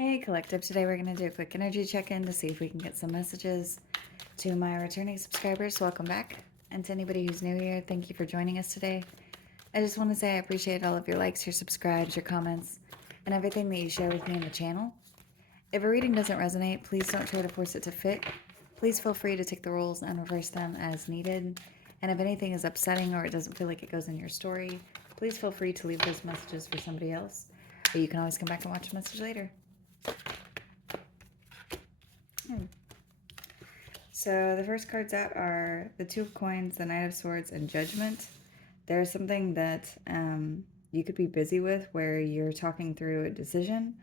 Hey Collective, today we're going to do a quick energy check-in to see if we can get some messages to my returning subscribers. Welcome back. And to anybody who's new here, thank you for joining us today. I just want to say I appreciate all of your likes, your subscribes, your comments, and everything that you share with me in the channel. If a reading doesn't resonate, please don't try to force it to fit. Please feel free to take the roles and reverse them as needed. And if anything is upsetting or it doesn't feel like it goes in your story, please feel free to leave those messages for somebody else. Or you can always come back and watch the message later. So the first cards out are the Two of Coins, the Knight of Swords, and Judgment. There's something that you could be busy with where you're talking through a decision,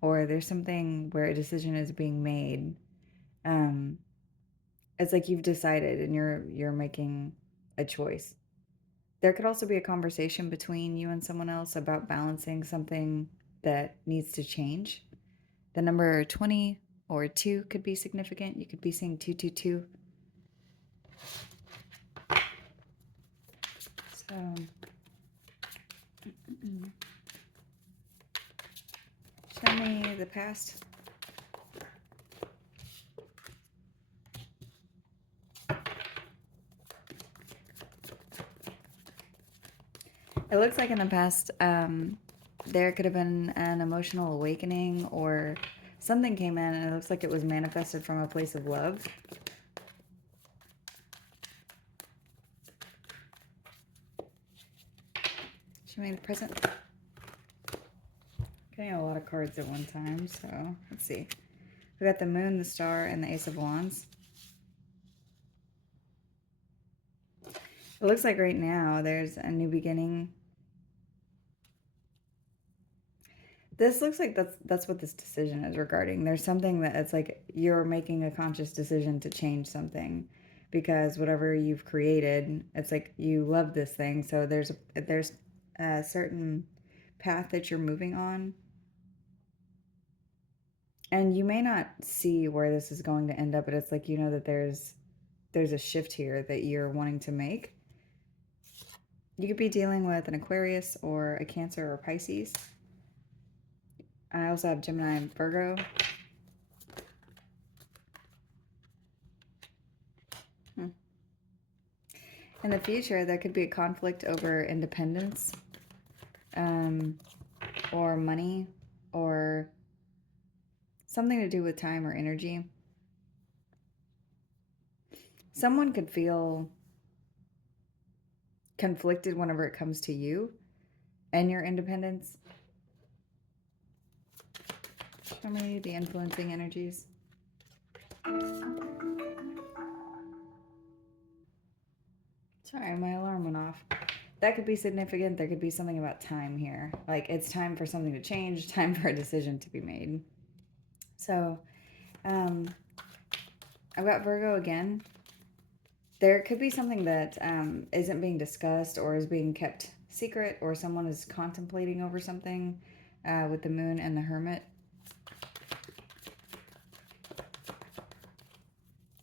or there's something where a decision is being made. It's like you've decided and you're making a choice. There could also be a conversation between you and someone else about balancing something that needs to change. The number 20 or 2 could be significant. You could be seeing 222. So, show me the past. It looks like in the past, there could have been an emotional awakening or something came in and it looks like it was manifested from a place of love. Show me the present. Getting a lot of cards at one time, so let's see. We got the Moon, the Star, and the Ace of Wands. It looks like right now there's a new beginning. This looks like that's what this decision is regarding. There's something that it's like you're making a conscious decision to change something because whatever you've created, it's like you love this thing. So there's a certain path that you're moving on. And you may not see where this is going to end up, but it's like you know that there's a shift here that you're wanting to make. You could be dealing with an Aquarius or a Cancer or Pisces. I also have Gemini and Virgo. In the future, there could be a conflict over independence, or money, or something to do with time or energy. Someone could feel conflicted whenever it comes to you and your independence. Show me the influencing energies. Sorry, my alarm went off. That could be significant. There could be something about time here. Like it's time for something to change, time for a decision to be made. So, I've got Virgo again. There could be something that isn't being discussed or is being kept secret, or someone is contemplating over something with the Moon and the Hermit.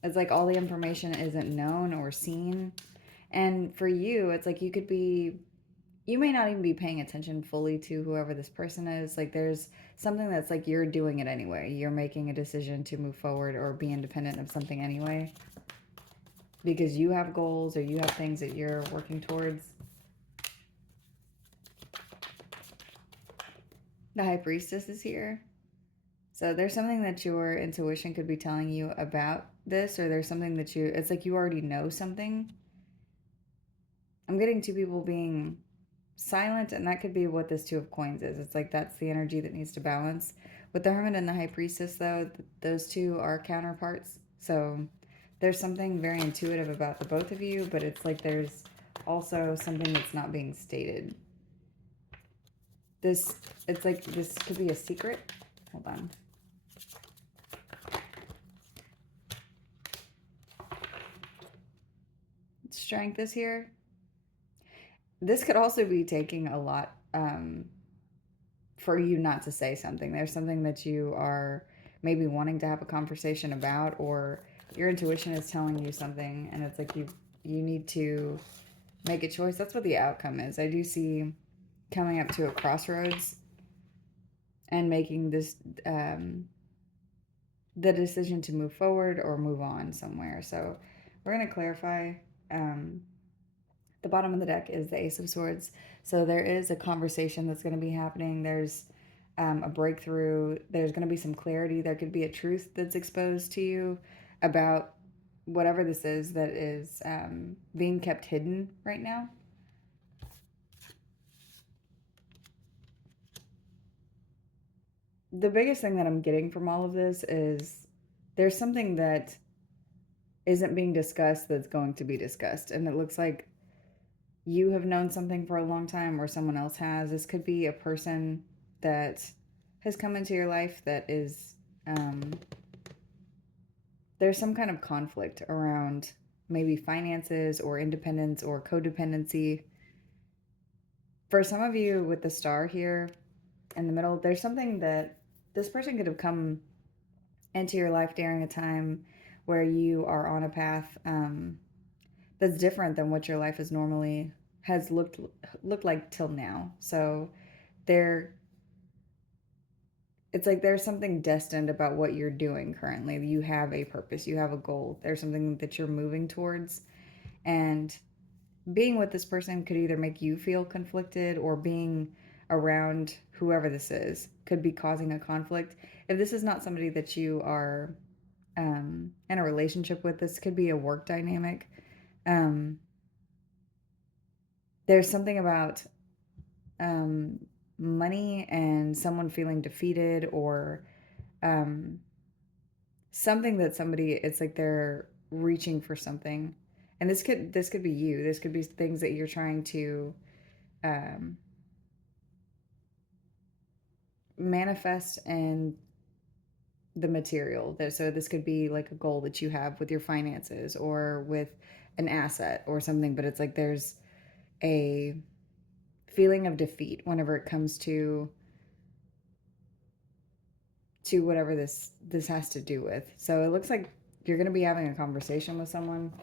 It's like all the information isn't known or seen. And for you, it's like you may not even be paying attention fully to whoever this person is. Like there's something that's like you're doing it anyway. You're making a decision to move forward or be independent of something anyway. Because you have goals or you have things that you're working towards. The High Priestess is here. So there's something that your intuition could be telling you about this, or there's something that it's like you already know something. I'm getting two people being silent, and that could be what this Two of Coins is. It's like that's the energy that needs to balance. With the Hermit and the High Priestess, though, those two are counterparts. So there's something very intuitive about the both of you, but it's like there's also something that's not being stated. It's like this could be a secret. Hold on. Strength is here. This could also be taking a lot for you not to say something. There's something that you are maybe wanting to have a conversation about, or your intuition is telling you something, and it's like you need to make a choice. That's what the outcome is. I do see coming up to a crossroads. and making this the decision to move forward or move on somewhere. So we're going to clarify. Um, the bottom of the deck is the Ace of Swords. So there is a conversation that's going to be happening. There's a breakthrough. There's going to be some clarity. There could be a truth that's exposed to you about whatever this is that is being kept hidden right now. The biggest thing that I'm getting from all of this is there's something that isn't being discussed that's going to be discussed. And it looks like you have known something for a long time or someone else has. This could be a person that has come into your life that is, there's some kind of conflict around maybe finances or independence or codependency. For some of you with the star here in the middle, there's something that this person could have come into your life during a time where you are on a path that's different than what your life is normally has looked like till now. So there, it's like there's something destined about what you're doing currently. You have a purpose, you have a goal, there's something that you're moving towards. And being with this person could either make you feel conflicted, or being around whoever this is could be causing a conflict. If this is not somebody that you are in a relationship with, this could be a work dynamic. There's something about um, money and someone feeling defeated, or um, something that somebody, it's like they're reaching for something. And this could be you. This could be things that you're trying to um, manifest and the material. So this could be like a goal that you have with your finances or with an asset or something, but it's like there's a feeling of defeat whenever it comes to whatever this has to do with. So it looks like you're going to be having a conversation with someone,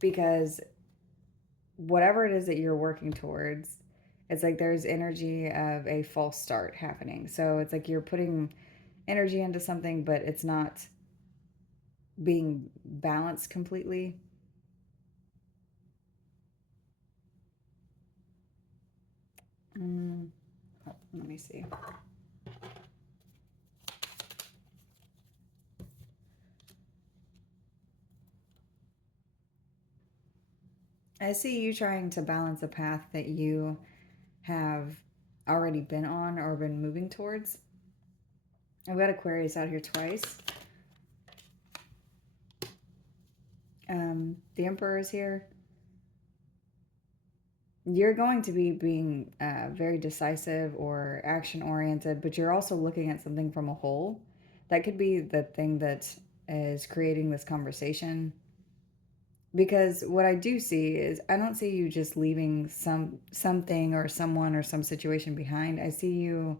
because whatever it is that you're working towards, it's like there's energy of a false start happening. So it's like you're putting energy into something, but it's not being balanced completely. Mm, let me see. I see you trying to balance a path that you have already been on or been moving towards. I've got Aquarius out here twice. The Emperor is here. You're going to be being very decisive or action oriented, but you're also looking at something from a whole. That could be the thing that is creating this conversation. Because what I do see is I don't see you just leaving something or someone or some situation behind. I see you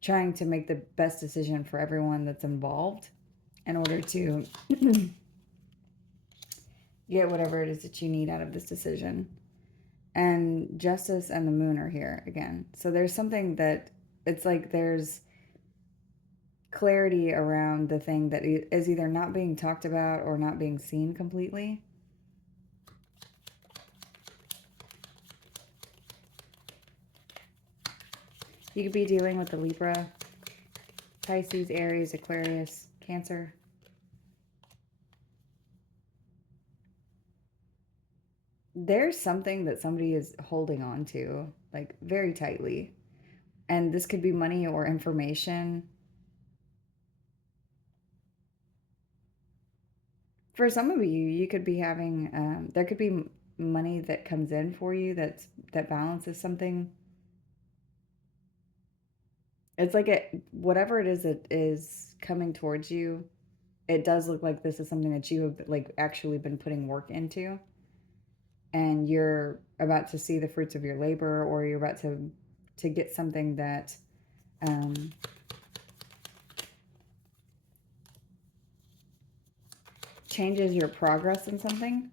trying to make the best decision for everyone that's involved in order to get whatever it is that you need out of this decision. And Justice and the Moon are here again. So there's something that it's like there's clarity around the thing that is either not being talked about or not being seen completely. You could be dealing with the Libra, Pisces, Aries, Aquarius, Cancer. There's something that somebody is holding on to, like very tightly. And this could be money or information. For some of you, you could be having, there could be money that comes in for you that balances something. It's like whatever it is that is coming towards you, it does look like this is something that you have like actually been putting work into, and you're about to see the fruits of your labor, or you're about to get something that changes your progress in something.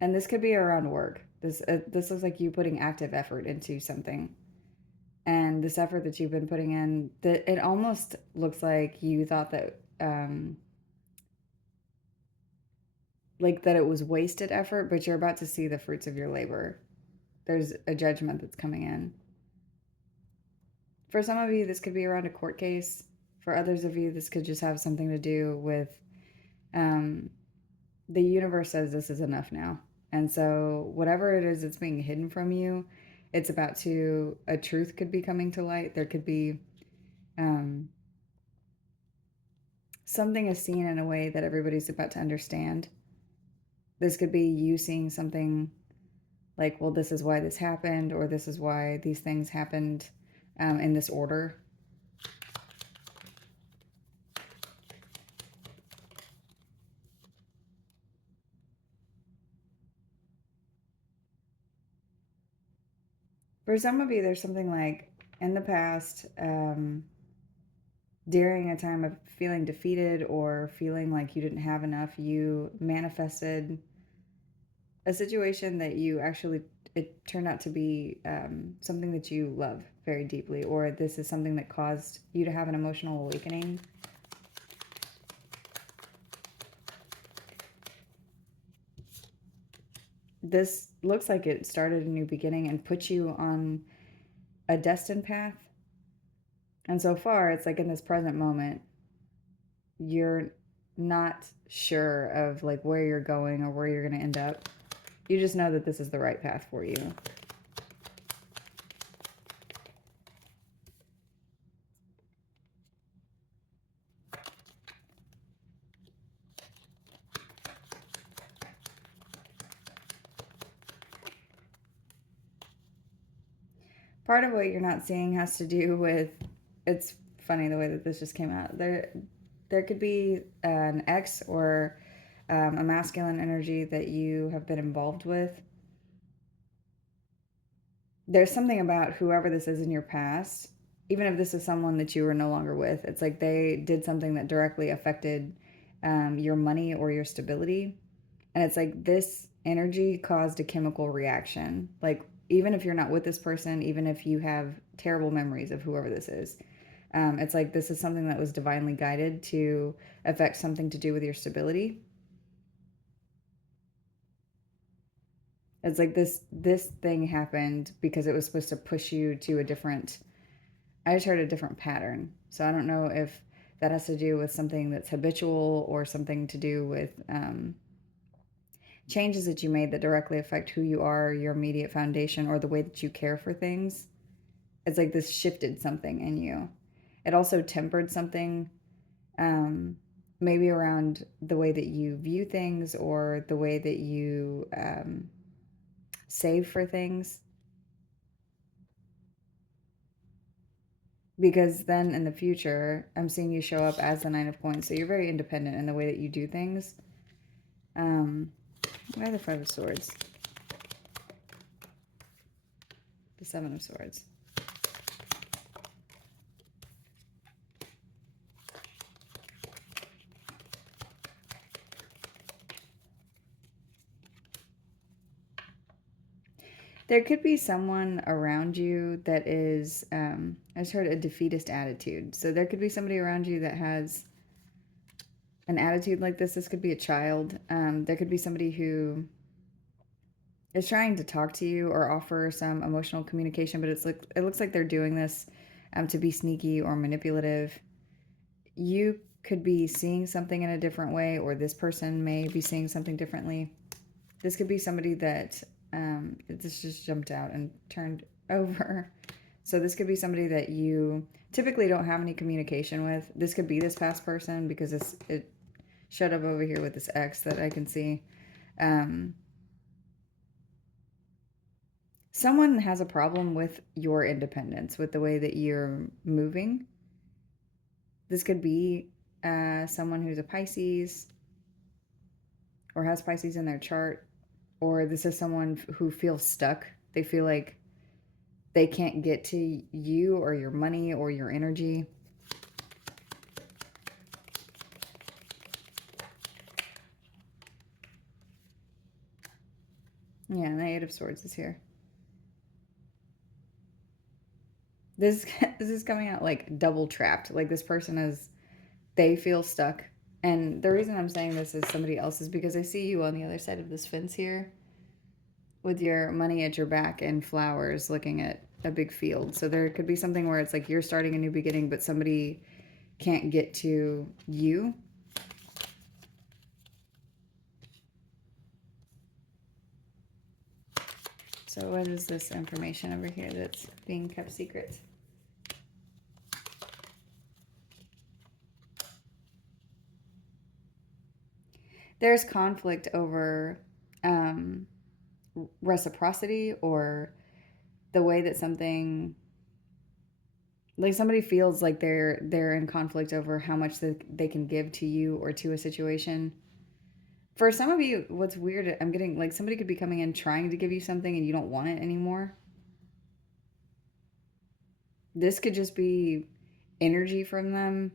And this could be around work. This looks like you putting active effort into something, and this effort that you've been putting in, that it almost looks like you thought that like that it was wasted effort, but you're about to see the fruits of your labor. There's a judgment that's coming in. For some of you, this could be around a court case. For others of you, this could just have something to do with um, the universe says this is enough now. And so, whatever it is that's being hidden from you, it's about to, a truth could be coming to light. There could be um, something is seen in a way that everybody's about to understand. This could be you seeing something like, well, this is why this happened, or this is why these things happened in this order. For some of you, there's something like in the past, during a time of feeling defeated or feeling like you didn't have enough, you manifested a situation that you actually, it turned out to be something that you love very deeply, or this is something that caused you to have an emotional awakening. This looks like it started a new beginning and put you on a destined path. And so far, it's like in this present moment, you're not sure of like where you're going or where you're going to end up. You just know that this is the right path for you. Part of what you're not seeing has to do with, it's funny the way that this just came out. There could be an ex or a masculine energy that you have been involved with. There's something about whoever this is in your past, even if this is someone that you were no longer with, it's like they did something that directly affected your money or your stability. And it's like this energy caused a chemical reaction. Like, even if you're not with this person, even if you have terrible memories of whoever this is, it's like this is something that was divinely guided to affect something to do with your stability. It's like this thing happened because it was supposed to push you to a different, I just heard a different pattern. So I don't know if that has to do with something that's habitual or something to do with changes that you made that directly affect who you are, your immediate foundation, or the way that you care for things. It's like this shifted something in you. It also tempered something, maybe around the way that you view things or the way that you save for things. Because then in the future, I'm seeing you show up as the Nine of Coins. So you're very independent in the way that you do things. Why the Five of Swords? The Seven of Swords. There could be someone around you that is, I just heard a defeatist attitude. So there could be somebody around you that has an attitude like this. This could be a child. There could be somebody who is trying to talk to you or offer some emotional communication, but it looks like they're doing this to be sneaky or manipulative. You could be seeing something in a different way, or this person may be seeing something differently. This could be somebody that this just jumped out and turned over. So this could be somebody that you typically don't have any communication with. This could be this past person because it showed up over here with this X that I can see. Someone has a problem with your independence, with the way that you're moving. This could be someone who's a Pisces or has Pisces in their chart, or this is someone who feels stuck. They feel like they can't get to you or your money or your energy. Yeah, the Eight Knight of Swords is here. This is coming out like double trapped. Like this person is, they feel stuck. And the reason I'm saying this is somebody else is because I see you on the other side of this fence here with your money at your back and flowers looking at a big field. So there could be something where it's like you're starting a new beginning, but somebody can't get to you. So what is this information over here that's being kept secret? There's conflict over reciprocity, or the way that something, like somebody feels like they're in conflict over how much they can give to you or to a situation. For some of you, what's weird, I'm getting like somebody could be coming in trying to give you something and you don't want it anymore. This could just be energy from them.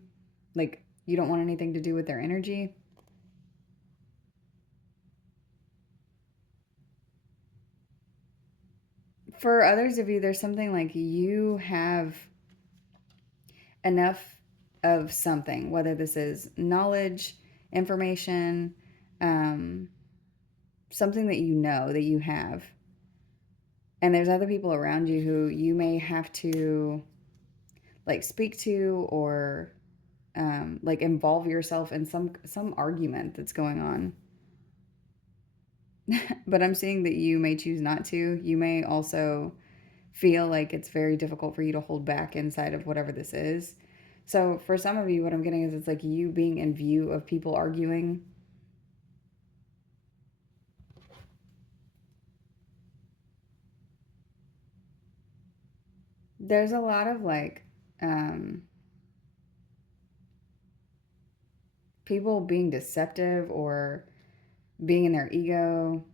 Like you don't want anything to do with their energy. For others of you, there's something like you have enough of something, whether this is knowledge, information, something that you know that you have. And there's other people around you who you may have to like speak to, or like involve yourself in some argument that's going on. But I'm seeing that you may choose not to. You may also feel like it's very difficult for you to hold back inside of whatever this is. So for some of you, what I'm getting is it's like you being in view of people arguing. There's a lot of like people being deceptive or being in their ego.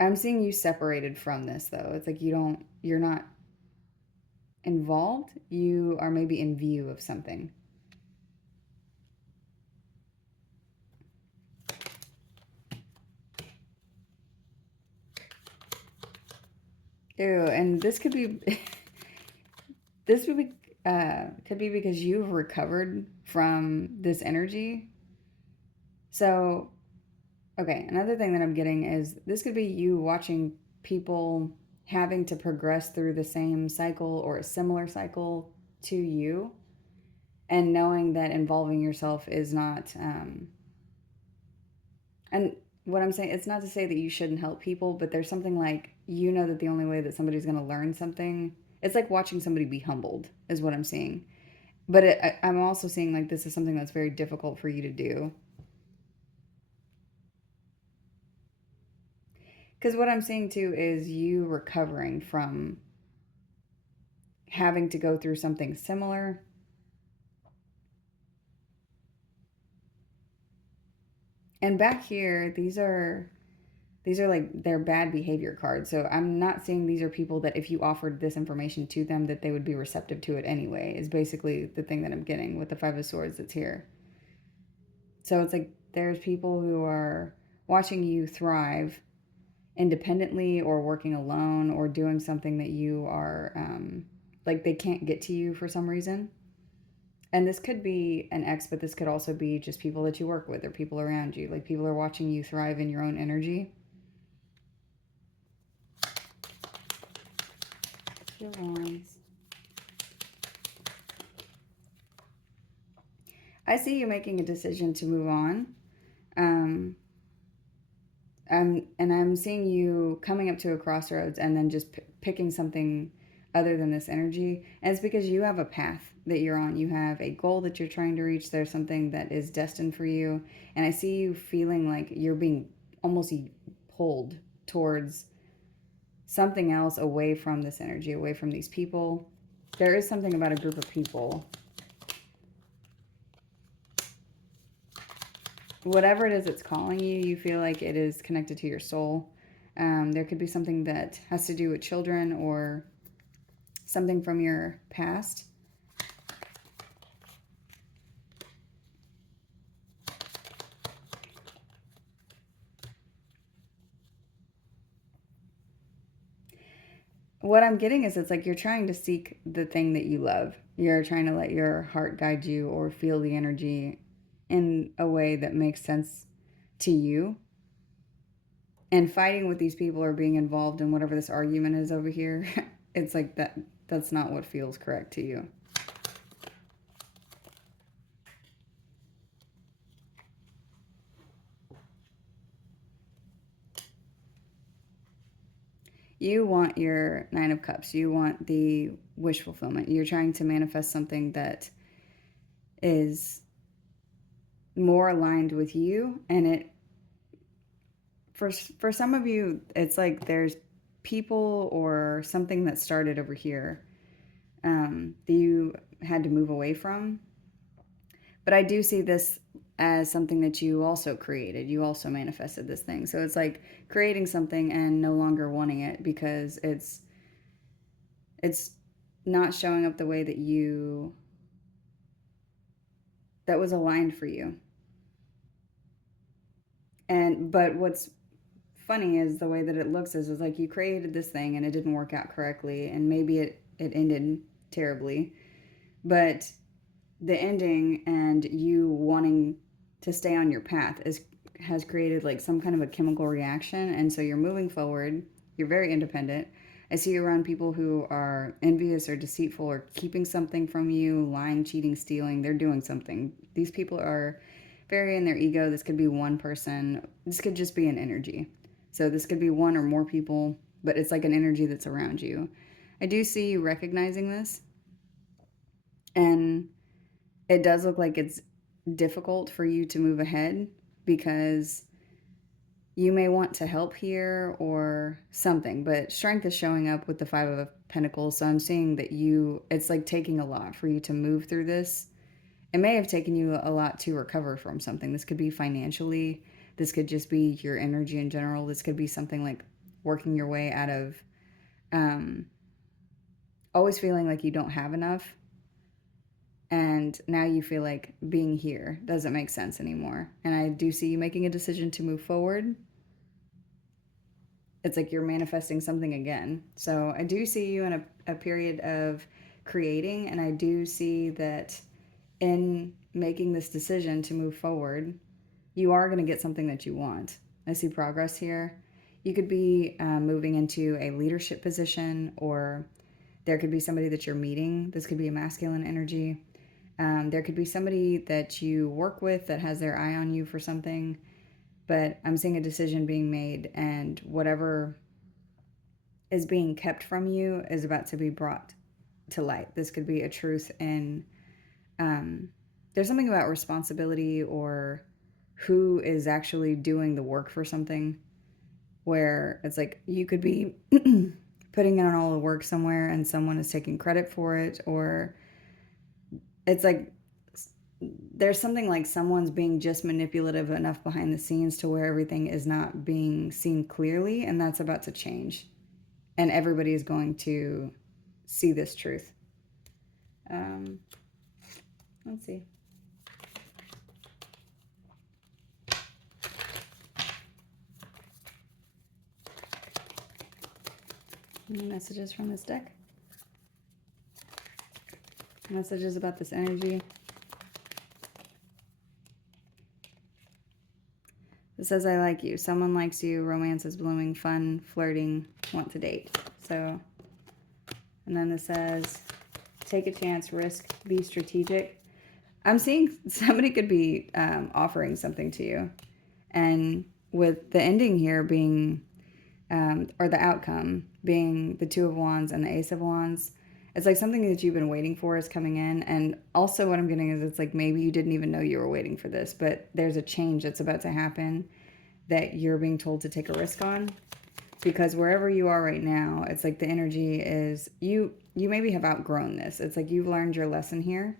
I'm seeing you separated from this though. It's like you're not involved. You are maybe in view of something. Ew, and this could be this would be could be because you've recovered from this energy. So, okay, another thing that I'm getting is this could be you watching people having to progress through the same cycle or a similar cycle to you, and knowing that involving yourself is not and what I'm saying, it's not to say that you shouldn't help people, but there's something like you know that the only way that somebody's going to learn something, it's like watching somebody be humbled is what I'm seeing. But I'm also seeing like this is something that's very difficult for you to do. Because what I'm seeing too is you recovering from having to go through something similar. And back here, these are like their bad behavior cards. So I'm not saying these are people that if you offered this information to them that they would be receptive to it anyway, is basically the thing that I'm getting with the Five of Swords that's here. So it's like there's people who are watching you thrive independently or working alone or doing something that you are like they can't get to you for some reason. And this could be an ex, but this could also be just people that you work with or people around you. Like people are watching you thrive in your own energy. Your wands. I see you making a decision to move on. And I'm seeing you coming up to a crossroads and then just picking something other than this energy. And it's because you have a path that you're on. You have a goal that you're trying to reach. There's something that is destined for you. And I see you feeling like you're being almost pulled towards something else, away from this energy, away from these people. There is something about a group of people. Whatever it is that's calling you, you feel like it is connected to your soul. There could be something that has to do with children or something from your past. what I'm getting is it's like you're trying to seek the thing that you love. You're trying to let your heart guide you or feel the energy in a way that makes sense to you. And fighting with these people or being involved in whatever this argument is over here, it's like that's not what feels correct to you. You want your Nine of Cups. You want the wish fulfillment. You're trying to manifest something that is more aligned with you. And it, for some of you, it's like there's people or something that started over here that you had to move away from. But I do see this as something that you also created. You also manifested this thing. So it's like creating something and no longer wanting it because it's not showing up the way that was aligned for you. But what's funny is the way that it looks is like you created this thing and it didn't work out correctly, and maybe it ended terribly, but the ending and you wanting to stay on your path has created like some kind of a chemical reaction, and so you're moving forward. You're very independent. I see you around people who are envious or deceitful or keeping something from you, lying, cheating, stealing. They're doing something. These people are very in their ego. This could be one person. This could just be an energy. So this could be one or more people, but it's like an energy that's around you. I do see you recognizing this, and it does look like it's difficult for you to move ahead because you may want to help here or something, but strength is showing up with the Five of Pentacles. So I'm seeing that it's like taking a lot for you to move through this. It may have taken you a lot to recover from something. This could be financially. This could just be your energy in general. This could be something like working your way out of always feeling like you don't have enough. And now you feel like being here doesn't make sense anymore. And I do see you making a decision to move forward. It's like you're manifesting something again. So I do see you in a period of creating, and I do see that in making this decision to move forward, you are going to get something that you want. I see progress here. You could be moving into a leadership position, or there could be somebody that you're meeting. This could be a masculine energy. There could be somebody that you work with that has their eye on you for something, but I'm seeing a decision being made, and whatever is being kept from you is about to be brought to light. This could be a truth in, there's something about responsibility or who is actually doing the work for something, where it's like you could be putting in all the work somewhere and someone is taking credit for it, or it's like there's something like someone's being just manipulative enough behind the scenes to where everything is not being seen clearly, and that's about to change. And everybody is going to see this truth. Let's see. Any messages from this deck? Messages about this energy. It says, I like you. Someone likes you. Romance is blooming. Fun, flirting, want to date. So, and then this says, take a chance, risk, be strategic. I'm seeing somebody could be offering something to you. And with the ending here being, or the outcome being the Two of Wands and the Ace of Wands, it's like something that you've been waiting for is coming in. And also what I'm getting is it's like maybe you didn't even know you were waiting for this, but there's a change that's about to happen that you're being told to take a risk on. Because wherever you are right now, it's like the energy is, you maybe have outgrown this. It's like you've learned your lesson here.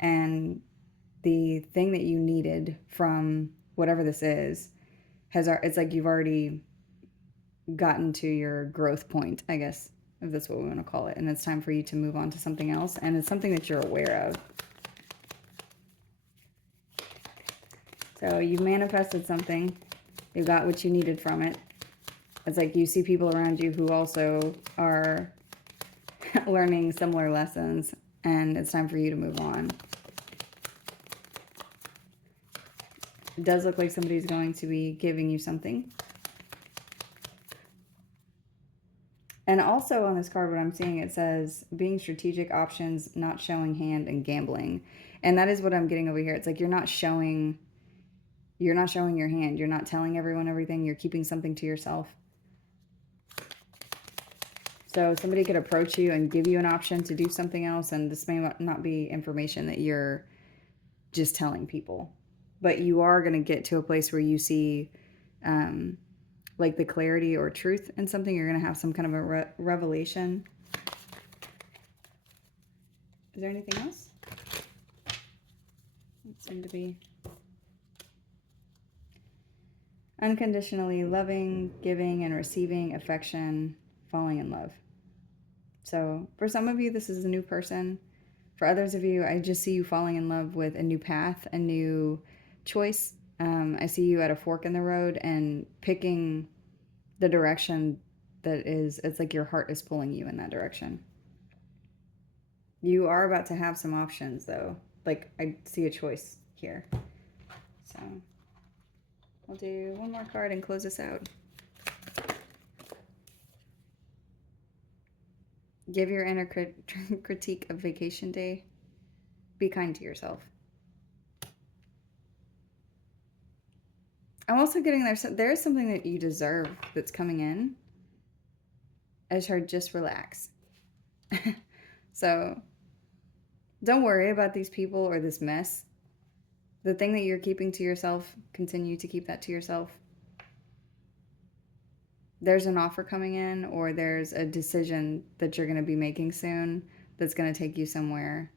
And the thing that you needed from whatever this is, it's like you've already gotten to your growth point, I guess, if that's what we want to call it. And it's time for you to move on to something else. And it's something that you're aware of. So you've manifested something. You got what you needed from it. It's like you see people around you who also are learning similar lessons, and it's time for you to move on. It does look like somebody's going to be giving you something. And also on this card, what I'm seeing, it says being strategic, options, not showing hand, and gambling. And that is what I'm getting over here. It's like you're not showing your hand. You're not telling everyone everything. You're keeping something to yourself. So somebody could approach you and give you an option to do something else, and this may not be information that you're just telling people. But you are going to get to a place where you see like the clarity or truth in something. You're going to have some kind of a revelation. Is there anything else? It seemed to be unconditionally loving, giving and receiving affection, falling in love. So for some of you, this is a new person. For others of you, I just see you falling in love with a new path, a new choice. I see you at a fork in the road and picking the direction that is, it's like your heart is pulling you in that direction. You are about to have some options though. Like I see a choice here. So I'll do one more card and close this out. Give your inner critique a vacation day. Be kind to yourself. I'm also getting there is something that you deserve that's coming in. I just heard just relax. So don't worry about these people or this mess. The thing that you're keeping to yourself, continue to keep that to yourself. There's an offer coming in, or there's a decision that you're going to be making soon that's going to take you somewhere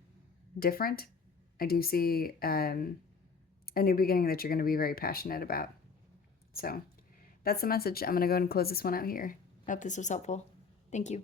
different. I do see a new beginning that you're going to be very passionate about. So that's the message. I'm going to go ahead and close this one out here. I hope this was helpful. Thank you.